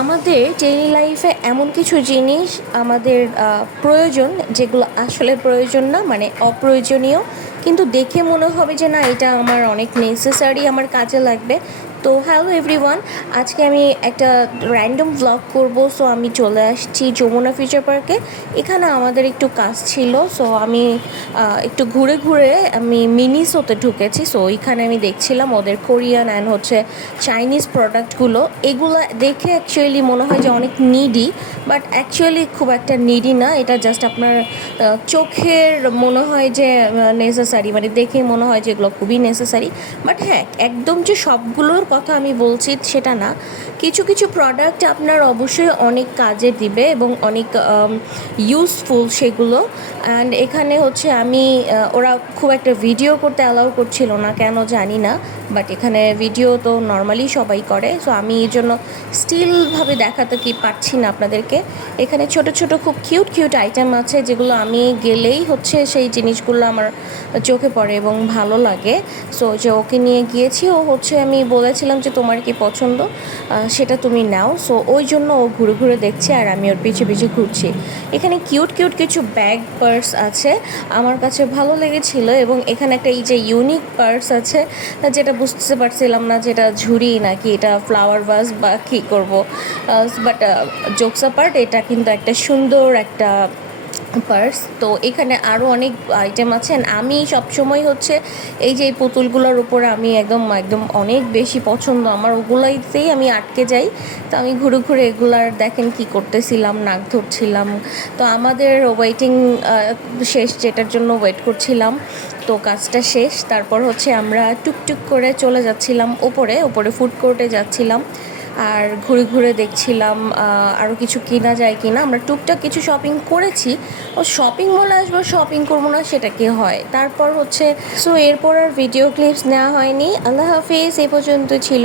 আমাদের ডেইলি লাইফে এমন কিছু জিনিস আমাদের প্রয়োজন, যেগুলো আসলে প্রয়োজন না, মানে অপ্রয়োজনীয়, কিন্তু দেখে মনে হবে যে না, এটা আমার অনেক নেসেসারি, আমার কাজে লাগবে। তো হ্যালো এভরিওয়ান, আজকে আমি একটা র্যান্ডম ভ্লগ করব। সো আমি চলে আসছি যমুনা ফিউচার পার্কে। এখানে আমাদের একটু কাজ ছিল, সো আমি একটু ঘুরে ঘুরে আমি মিনিসোতে ঢুকেছি। সো এখানে আমি দেখছিলাম ওদের কোরিয়ান অ্যান্ড হচ্ছে চাইনিজ প্রোডাক্টগুলো। এগুলো দেখে অ্যাকচুয়ালি মনে হয় যে অনেক নিডি, বাট অ্যাকচুয়ালি খুব একটা নিডি না। এটা জাস্ট আপনার চোখের মনে হয় যে নেসেসারি, মানে দেখে মনে হয় যে এগুলো খুবই নেসেসারি। বাট হ্যাঁ, একদম যে সবগুলোর কথা আমি বলছি সেটা না। কিছু কিছু প্রোডাক্ট আপনার অবশ্যই অনেক কাজে দিবে এবং অনেক ইউজফুল সেগুলো। অ্যান্ড এখানে হচ্ছে আমি ওরা খুব একটা ভিডিও করতে অ্যালাউ করছিল না, কেন জানি না, বাট এখানে ভিডিও তো নর্মালি সবাই করে। সো আমি এই জন্য স্টিলভাবে দেখাতে কি পারছি না আপনাদেরকে। এখানে ছোট ছোট খুব কিউট কিউট আইটেম আছে, যেগুলো আমি গেলেই হচ্ছে সেই জিনিসগুলো আমার চোখে পড়ে এবং ভালো লাগে। সো যে ওকে নিয়ে গিয়েছি, ও হচ্ছে আমি বলেছিলাম যে তোমার কি পছন্দ সেটা তুমি নাও। সো ওই জন্য ও ঘুরে ঘুরে দেখছে আর আমি ওর পিছু পিছু ঘুরছি। এখানে কিউট কিউট কিছু ব্যাগ পার্স আছে, আমার কাছে ভালো লেগেছিল। এবং এখানে একটা এই যে ইউনিক পার্স আছে, যেটা বুঝতে পারছিলাম না যেটা ঝুড়ি নাকি এটা ফ্লাওয়ার ভাস বা কী করবো। বাট জোকস অ্যাপার্ট, এটা কিন্তু একটা সুন্দর একটা পার্স। তো এখানে আরও অনেক আইটেম আছেন। আমি সবসময় হচ্ছে এই যে এই পুতুলগুলোর উপরে আমি একদম একদম অনেক বেশি পছন্দ আমার, ওগুলোতেই আমি আটকে যাই। তো আমি ঘুরে ঘুরে এগুলার দেখেন কি করতেছিলাম, নাক ধরছিলাম। তো আমাদের ওয়েটিং শেষ, যেটার জন্য ওয়েট করছিলাম, তো কাজটা শেষ। তারপর হচ্ছে আমরা টুকটুক করে চলে যাচ্ছিলাম ওপরে ওপরে ফুড কোর্টে যাচ্ছিলাম আর ঘুরে ঘুরে দেখছিলাম আরও কিছু কেনা যায় কি না। আমরা টুকটাক কিছু শপিং করেছি। ও শপিং মলে আসবো, শপিং করবো না সেটা কি হয়। তারপর হচ্ছে সো এরপর আর ভিডিও ক্লিপস নেওয়া হয়নি। আল্লাহ হাফিজ, এই পর্যন্ত ছিল।